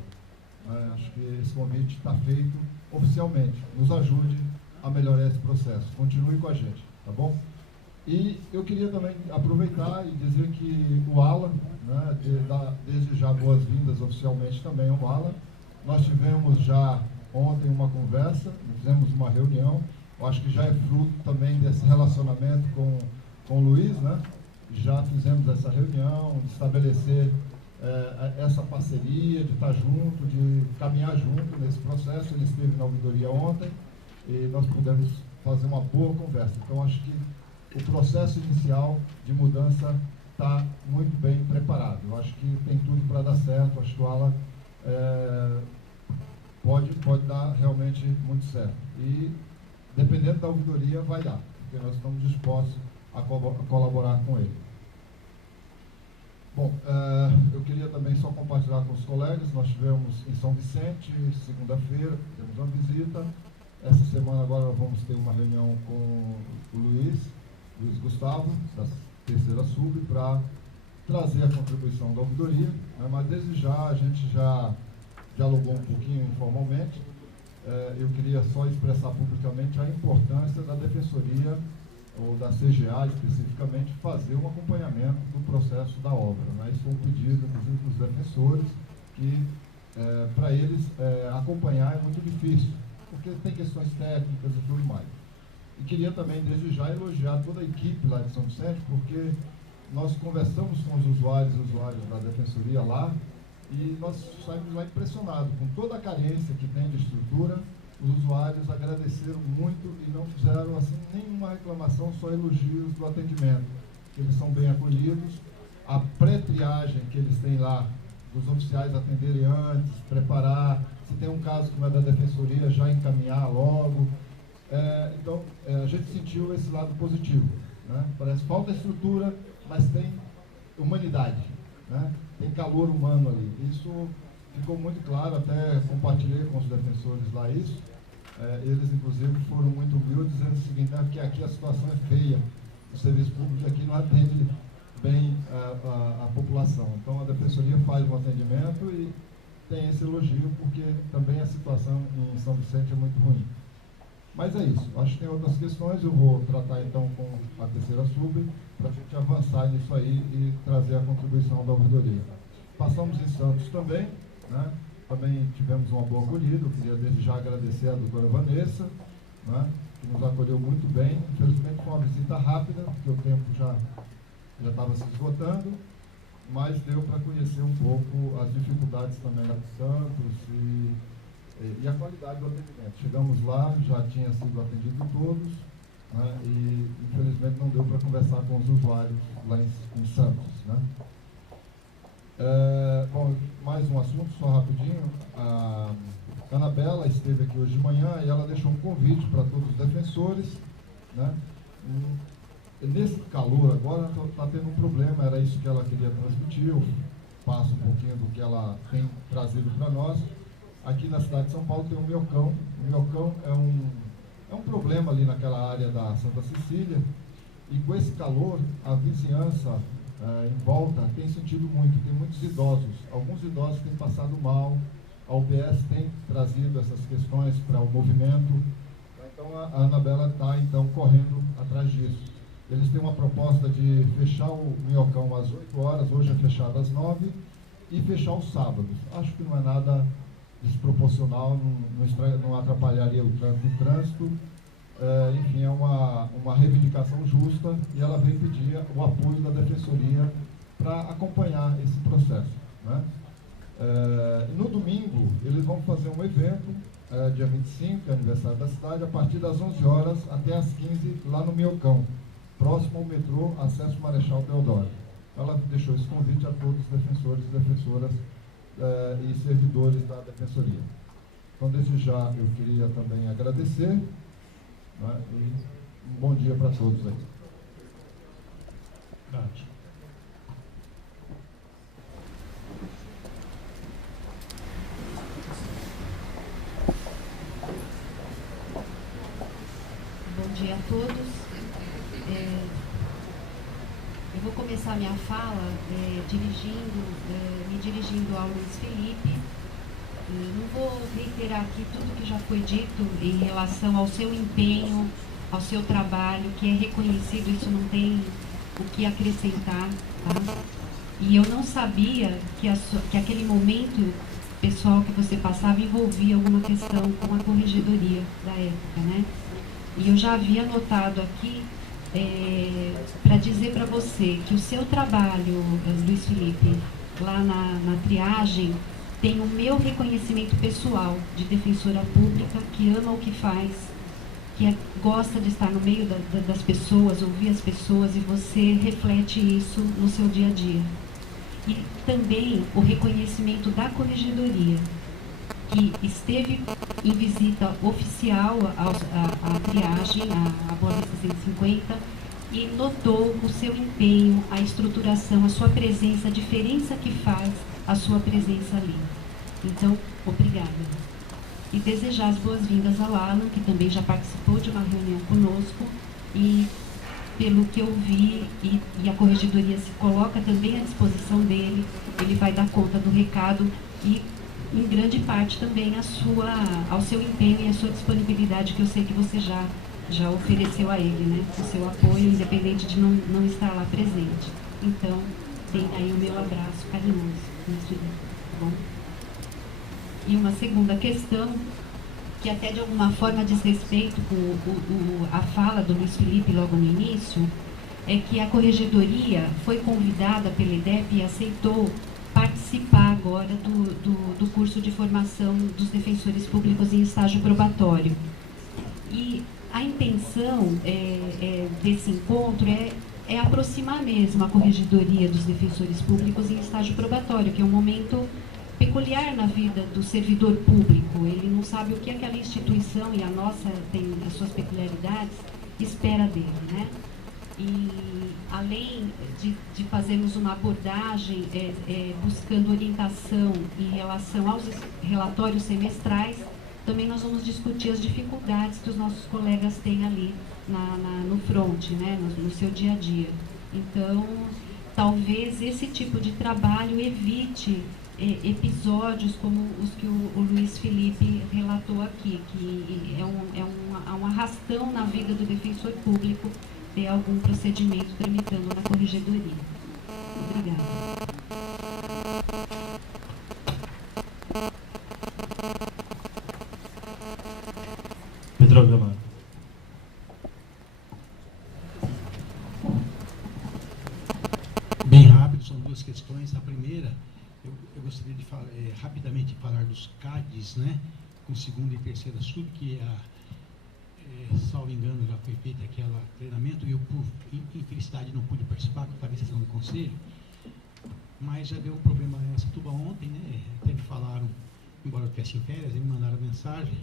Acho que esse convite está feito oficialmente. Nos ajude a melhorar esse processo. Continue com a gente, tá bom? E eu queria também aproveitar e dizer que o Alan, né, desde já boas-vindas oficialmente também ao Alan. Nós tivemos já ontem uma conversa, fizemos uma reunião. Eu acho que já é fruto também desse relacionamento com o Luiz, né? Já fizemos essa reunião, de estabelecer essa parceria, de estar junto, de caminhar junto nesse processo. Ele esteve na ouvidoria ontem e nós pudemos fazer uma boa conversa. Então, acho que o processo inicial de mudança está muito bem preparado. Eu acho que tem tudo para dar certo. Acho que o Alan pode dar realmente muito certo. E, dependendo da ouvidoria, vai dar, porque nós estamos dispostos a colaborar com ele. Bom, eu queria também só compartilhar com os colegas. Nós tivemos em São Vicente, segunda-feira, temos uma visita. Essa semana agora vamos ter uma reunião com o Luiz Gustavo, da terceira sub, para trazer a contribuição da ouvidoria, né? Mas desde já, a gente já dialogou um pouquinho informalmente. Eu queria só expressar publicamente a importância da Defensoria, ou da CGA especificamente, fazer um acompanhamento do processo da obra, né? Isso foi um pedido, inclusive, dos defensores, que para eles acompanhar é muito difícil, porque tem questões técnicas e tudo mais. E queria também, desde já, elogiar toda a equipe lá de São Vicente, porque nós conversamos com os usuários e usuárias da Defensoria lá, e nós saímos lá impressionados com toda a carência que tem de estrutura. Os usuários agradeceram muito e não fizeram assim nenhuma reclamação, só elogios do atendimento, que eles são bem acolhidos. A pré-triagem que eles têm lá, dos oficiais atenderem antes, preparar, se tem um caso como é da Defensoria, já encaminhar logo. Então, a gente sentiu esse lado positivo, né? Parece que falta estrutura, mas tem humanidade, né? Tem calor humano ali. Isso ficou muito claro, até compartilhei com os defensores lá isso. Eles, inclusive, foram muito humildes, dizendo o seguinte, né, que aqui a situação é feia, o serviço público aqui não atende bem a população. Então, a Defensoria faz um atendimento e tem esse elogio, porque também a situação em São Vicente é muito ruim. Mas é isso, acho que tem outras questões, eu vou tratar então com a terceira sub, para a gente avançar nisso aí e trazer a contribuição da ouvidoria. Passamos em Santos também, né? Também tivemos uma boa acolhida. Eu queria desde já agradecer a doutora Vanessa, né, que nos acolheu muito bem. Infelizmente foi uma visita rápida, porque o tempo já estava se esgotando, mas deu para conhecer um pouco as dificuldades também lá de Santos e a qualidade do atendimento. Chegamos lá, já tinha sido atendido todos, né, e infelizmente não deu para conversar com os usuários lá em Santos, né. Bom, mais um assunto, só rapidinho. A Anabela esteve aqui hoje de manhã e ela deixou um convite para todos os defensores, né. Nesse calor agora está tendo um problema, era isso que ela queria transmitir. Eu passo um pouquinho do que ela tem trazido para nós. Aqui na cidade de São Paulo tem o Minhocão. O Minhocão é um problema ali naquela área da Santa Cecília, e com esse calor a vizinhança em volta tem sentido muito. Tem muitos idosos, alguns idosos têm passado mal. A UBS tem trazido essas questões para o movimento, então a Anabela está então correndo atrás disso. Eles têm uma proposta de fechar o Minhocão às 8 horas, hoje é fechado às 9, e fechar os sábados. Acho que não é nada desproporcional, não atrapalharia o trânsito. Enfim, é uma reivindicação justa, e ela veio pedir o apoio da Defensoria para acompanhar esse processo, né? No domingo, eles vão fazer um evento, dia 25, que é aniversário da cidade, a partir das 11 horas até as 15, lá no Minhocão, próximo ao metrô Acesso Marechal Deodoro. Ela deixou esse convite a todos os defensores e defensoras e servidores da Defensoria. Então, desde já, eu queria também agradecer, né, e um bom dia para todos aí. Cátia. Bom dia a todos. Eu vou começar minha fala me dirigindo ao Luiz Felipe. Não vou reiterar aqui tudo que já foi dito em relação ao seu empenho, ao seu trabalho, que é reconhecido, isso não tem o que acrescentar, tá? E eu não sabia que aquele momento pessoal que você passava envolvia alguma questão com a corregedoria da época, né? E eu já havia anotado aqui para dizer para você que o seu trabalho, Luiz Felipe, lá na triagem, tem o meu reconhecimento pessoal de defensora pública, que ama o que faz, que gosta de estar no meio das pessoas, ouvir as pessoas, e você reflete isso no seu dia a dia. E também o reconhecimento da corregedoria, que esteve em visita oficial à triagem, à Boa Vista 150, e notou o seu empenho, a estruturação, a sua presença, a diferença que faz a sua presença ali. Então, obrigada. E desejar as boas-vindas ao Alan, que também já participou de uma reunião conosco, e pelo que eu vi, e a corregedoria se coloca também à disposição dele, ele vai dar conta do recado, e em grande parte também ao seu empenho e à sua disponibilidade, que eu sei que você já ofereceu a ele, né? O seu apoio, independente de não estar lá presente. Então, tem aí o meu abraço carinhoso, tá bom? E uma segunda questão, que até de alguma forma diz respeito com a fala do Luiz Felipe logo no início, é que a corregedoria foi convidada pela EDEP e aceitou participar agora do curso de formação dos defensores públicos em estágio probatório. E a intenção desse encontro é aproximar mesmo a corregedoria dos defensores públicos em estágio probatório, que é um momento peculiar na vida do servidor público. Ele não sabe o que aquela instituição, e a nossa tem as suas peculiaridades, espera dele, né? E além de fazermos uma abordagem buscando orientação em relação aos relatórios semestrais, também nós vamos discutir as dificuldades que os nossos colegas têm ali no front, né, no seu dia a dia. Então, talvez esse tipo de trabalho evite episódios como os que o Luiz Felipe relatou aqui, que é um arrastão na vida do defensor público ter algum procedimento tramitando na corregedoria. Obrigada. Pedro Avelar. Bem rápido, são duas questões. A primeira, eu gostaria de falar, rapidamente falar dos CADs, né, com segunda e terceira sub, que salvo engano, já foi feito aquele treinamento e eu, por infelicidade, não pude participar, porque estava em sessão do conselho, mas já deu um problema em Satuba ontem, né? Até me falaram, embora eu tivesse em férias, eles me mandaram mensagem.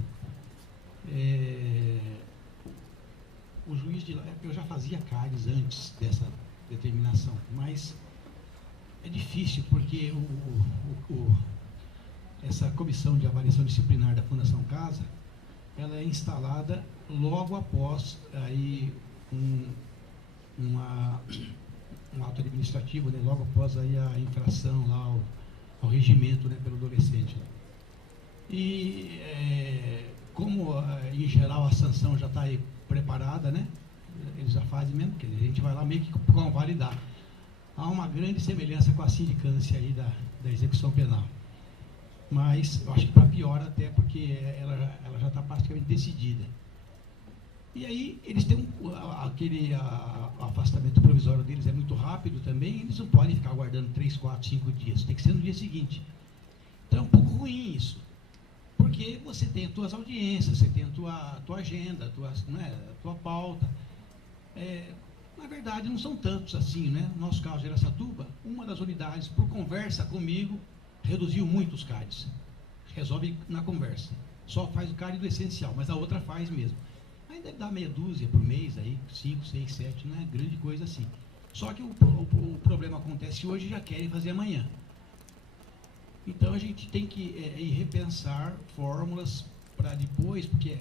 O juiz de lá, eu já fazia CARES antes dessa determinação, mas é difícil porque essa comissão de avaliação disciplinar da Fundação Casa, ela é instalada logo após aí um ato administrativo, né? Logo após aí a infração lá ao regimento, né, pelo adolescente. E como em geral a sanção já está aí preparada, né? Eles já fazem mesmo, que a gente vai lá meio que convalidar. Há uma grande semelhança com a sindicância aí da execução penal. Mas eu acho que para pior até, porque ela já está praticamente decidida. E aí eles têm aquele afastamento provisório deles é muito rápido também, eles não podem ficar aguardando 3, 4, 5 dias, tem que ser no dia seguinte. Então é um pouco ruim isso, porque você tem as tuas audiências, você tem a tua agenda, a tua pauta. Na verdade não são tantos assim, né? No nosso caso de Araçatuba, uma das unidades, por conversa comigo, reduziu muito os CARES. Resolve na conversa. Só faz o CARES do essencial, mas a outra faz mesmo. Aí deve dar meia dúzia por mês, aí 5, 6, 7, não é grande coisa assim. Só que o problema acontece hoje e já querem fazer amanhã. Então a gente tem que repensar fórmulas para depois, porque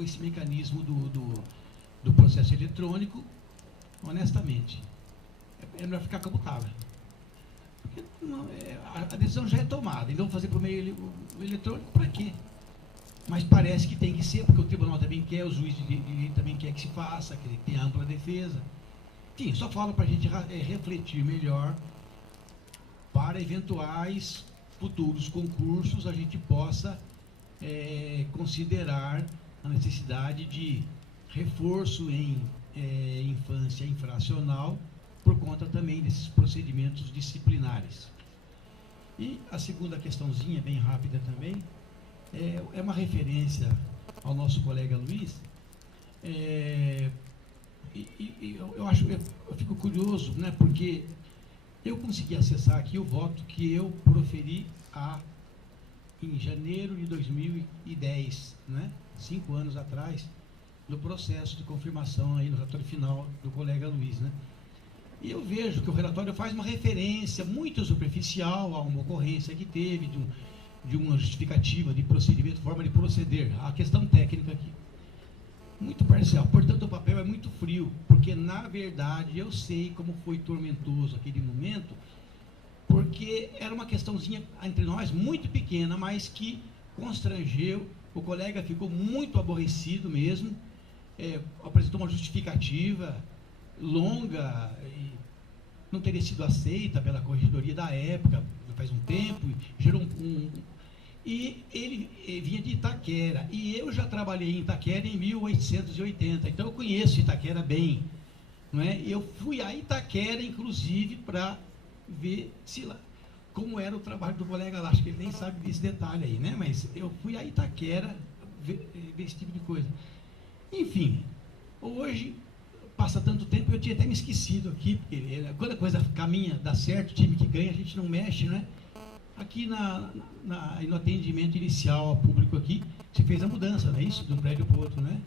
esse mecanismo do processo eletrônico, honestamente, é melhor ficar computável. Porque a decisão já é tomada, então fazer por meio eletrônico para quê? Mas parece que tem que ser, porque o tribunal também quer, o juiz também quer que se faça, que tenha ampla defesa. Enfim, só fala para a gente refletir melhor para eventuais futuros concursos a gente possa considerar a necessidade de reforço em infância infracional por conta também desses procedimentos disciplinares. E a segunda questãozinha, bem rápida também, é uma referência ao nosso colega Luiz. Eu fico curioso, né, porque eu consegui acessar aqui o voto que eu proferi em janeiro de 2010, né, 5 anos atrás, no processo de confirmação aí no relatório final do colega Luiz, né. E eu vejo que o relatório faz uma referência muito superficial a uma ocorrência que teve de uma justificativa de procedimento, forma de proceder, a questão técnica aqui. Muito parcial, portanto o papel é muito frio, porque na verdade eu sei como foi tormentoso aquele momento, porque era uma questãozinha entre nós muito pequena, mas que constrangeu, o colega ficou muito aborrecido mesmo, apresentou uma justificativa longa e não teria sido aceita pela corregedoria da época, faz um tempo, gerou e ele vinha de Itaquera, e eu já trabalhei em Itaquera em 1880, então eu conheço Itaquera bem, não é? Eu fui a Itaquera, inclusive, para ver como era o trabalho do colega lá, acho que ele nem sabe desse detalhe aí, né? Mas eu fui a Itaquera ver esse tipo de coisa. Enfim, hoje passa tanto tempo, eu tinha até me esquecido aqui, porque quando a coisa caminha, dá certo, o time que ganha, a gente não mexe, né? Aqui no atendimento inicial ao público aqui, se fez a mudança, não é isso? De um prédio para o outro, né?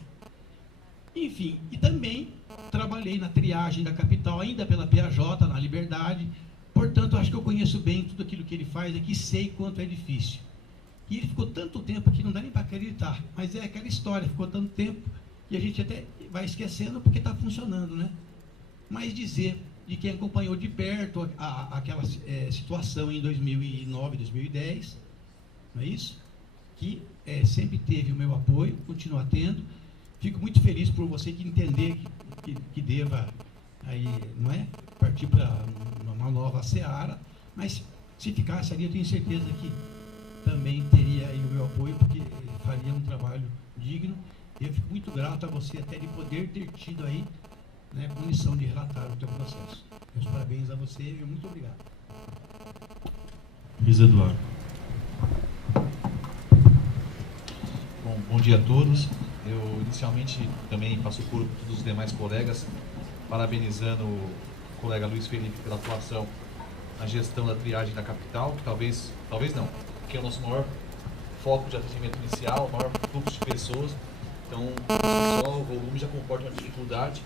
Enfim, e também trabalhei na triagem da capital, ainda pela PAJ, na Liberdade, portanto, acho que eu conheço bem tudo aquilo que ele faz aqui, sei quanto é difícil. E ele ficou tanto tempo aqui, não dá nem para acreditar, mas é aquela história, ficou tanto tempo, e a gente até vai esquecendo porque está funcionando, né? Mas dizer de quem acompanhou de perto aquela situação em 2009, 2010, não é isso? Que sempre teve o meu apoio, continua tendo. Fico muito feliz por você que entender que deva aí, não é? Partir para uma nova seara, mas se ficasse ali, eu tenho certeza que também teria aí o meu apoio, porque faria um trabalho digno. Eu fico muito grato a você até de poder ter tido aí, né, condição de relatar o teu processo. Meus parabéns a você e muito obrigado. Luiz Eduardo. Bom dia a todos. Eu inicialmente também passo por todos os demais colegas, parabenizando o colega Luiz Felipe pela atuação na gestão da triagem da capital, que talvez não, que é o nosso maior foco de atendimento inicial, o maior fluxo de pessoas. Então, só o volume já comporta uma dificuldade,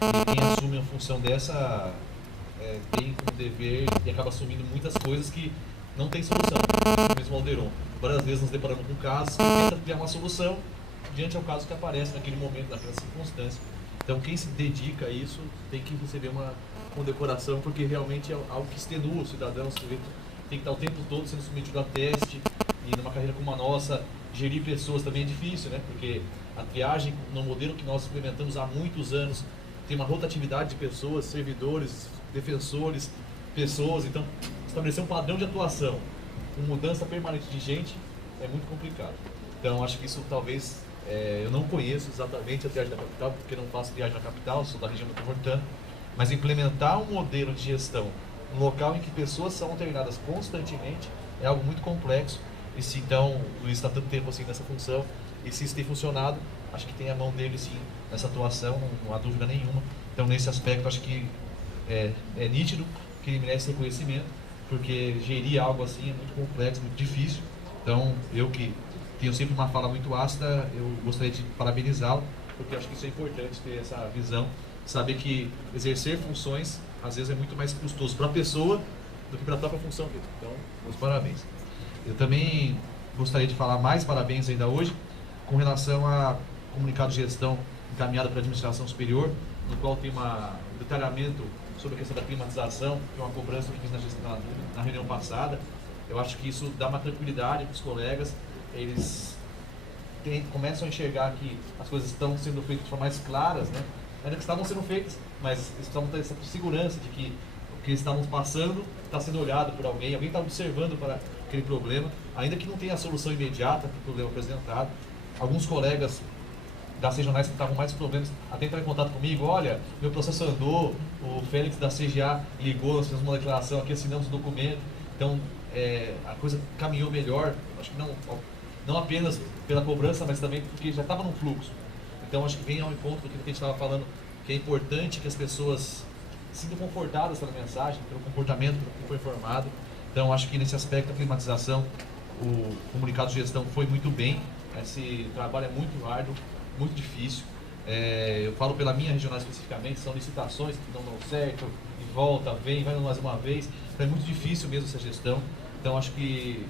e quem assume a função dessa tem como dever e acaba assumindo muitas coisas que não tem solução. O mesmo Alderon, várias vezes nos deparamos com casos que tenta criar uma solução diante ao caso que aparece naquele momento, naquela circunstância. Então, quem se dedica a isso tem que receber uma condecoração, porque realmente é algo que extenua o cidadão, o sujeito tem que estar o tempo todo sendo submetido a teste, e numa carreira como a nossa, gerir pessoas também é difícil, né? Porque a triagem, no modelo que nós implementamos há muitos anos, tem uma rotatividade de pessoas, servidores, defensores, pessoas, então estabelecer um padrão de atuação com mudança permanente de gente é muito complicado. Então, acho que isso talvez, eu não conheço exatamente a triagem da capital, porque não faço triagem na capital, sou da região metropolitana, mas implementar um modelo de gestão no local em que pessoas são treinadas constantemente é algo muito complexo. E se então o Luiz está tanto tempo assim nessa função, e se isso tem funcionado, acho que tem a mão dele sim nessa atuação, não há dúvida nenhuma. Então, nesse aspecto, acho que é nítido que ele merece reconhecimento, porque gerir algo assim é muito complexo, muito difícil. Então, eu que tenho sempre uma fala muito ácida, eu gostaria de parabenizá-lo, porque acho que isso é importante, ter essa visão, saber que exercer funções, às vezes, é muito mais custoso para a pessoa do que para a própria função dele. Então, meus parabéns. Eu também gostaria de falar mais parabéns ainda hoje, com relação a comunicado de gestão encaminhado para a administração superior, no qual tem um detalhamento sobre a questão da climatização, que é uma cobrança que fiz na reunião passada. Eu acho que isso dá uma tranquilidade para os colegas, eles começam a enxergar que as coisas estão sendo feitas de forma mais claras, né? Ainda que estavam sendo feitas, mas estão tendo essa segurança de que o que eles estavam passando está sendo olhado por alguém está observando para aquele problema, ainda que não tenha a solução imediata para o problema apresentado. Alguns colegas das regionais que estavam mais problemas até entraram em contato comigo: olha, meu processo andou, o Félix da CGA ligou, nós fizemos uma declaração aqui, assinamos o documento, então a coisa caminhou melhor. Acho que não apenas pela cobrança, mas também porque já estava num fluxo. Então, acho que vem ao encontro do que a gente estava falando, que é importante que as pessoas se sintam confortadas pela mensagem, pelo comportamento, pelo que foi informado. Então, acho que nesse aspecto da climatização, o comunicado de gestão foi muito bem. Esse trabalho é muito árduo, muito difícil. Eu falo pela minha regional especificamente, são licitações que não dão certo, e volta, vem, vai mais uma vez. Então, é muito difícil mesmo essa gestão. Então, acho que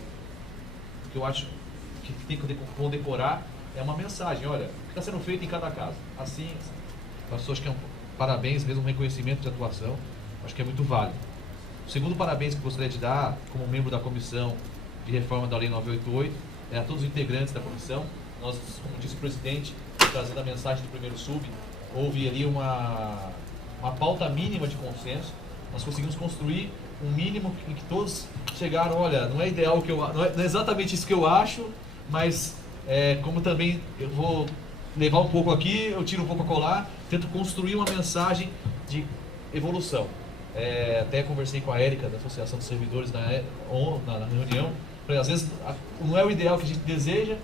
o que eu acho que tem que condecorar é uma mensagem: olha, o que está sendo feito em cada caso, assim. Então, acho que é parabéns, mesmo um reconhecimento de atuação, acho que é muito válido. O segundo parabéns que eu gostaria de dar, como membro da Comissão de Reforma da Lei 988, é a todos os integrantes da comissão. Nós, como disse o presidente, trazendo a mensagem do primeiro sub, houve ali uma pauta mínima de consenso. Nós conseguimos construir um mínimo em que todos chegaram: olha, não é ideal não é exatamente isso que eu acho, mas como também eu vou levar um pouco aqui, eu tiro um pouco a colar, tento construir uma mensagem de evolução. Até conversei com a Érica, da Associação dos Servidores, na reunião. Às vezes não é o ideal que a gente deseja,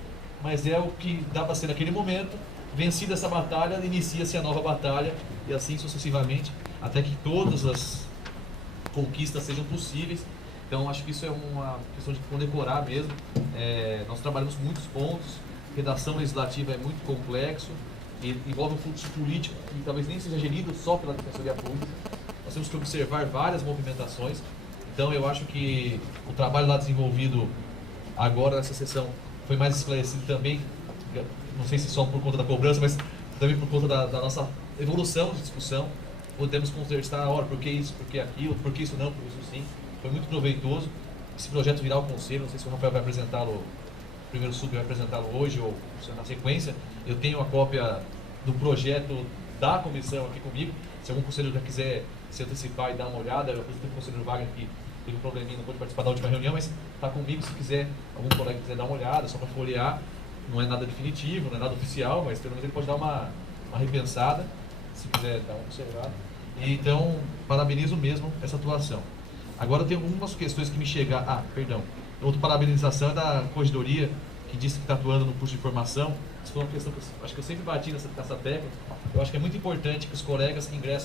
mas é o que dá para ser naquele momento. Vencida essa batalha, inicia-se a nova batalha, e assim sucessivamente, até que todas as conquistas sejam possíveis. Então, acho que isso é uma questão de condecorar mesmo. Nós trabalhamos muitos pontos, redação legislativa é muito complexo, e envolve um fluxo político que talvez nem seja gerido só pela Defensoria Pública. Nós temos que observar várias movimentações. Então, eu acho que o trabalho lá desenvolvido agora nessa sessão foi mais esclarecido também, não sei se só por conta da cobrança, mas também por conta da nossa evolução de discussão. Podemos conversar: olha, por que isso, por que aquilo, por que isso não, por isso sim. Foi muito proveitoso. Esse projeto virá ao Conselho, não sei se o Rafael vai apresentá-lo, o primeiro sub vai apresentá-lo hoje ou na sequência. Eu tenho a cópia do projeto da comissão aqui comigo. Se algum conselheiro já quiser se antecipar e dar uma olhada, eu apresentei o conselheiro Wagner, que teve um probleminha, não pôde participar da última reunião, mas está comigo. Se quiser, algum colega quiser dar uma olhada, só para folhear. Não é nada definitivo, não é nada oficial, mas pelo menos ele pode dar uma repensada, se quiser dar uma observada. E, então, parabenizo mesmo essa atuação. Agora tem algumas questões que me chegaram. Outra parabenização é da Corregedoria que disse que está atuando no curso de formação. Isso foi uma questão que acho que eu sempre bati nessa tecla. Eu acho que é muito importante que os colegas que ingressam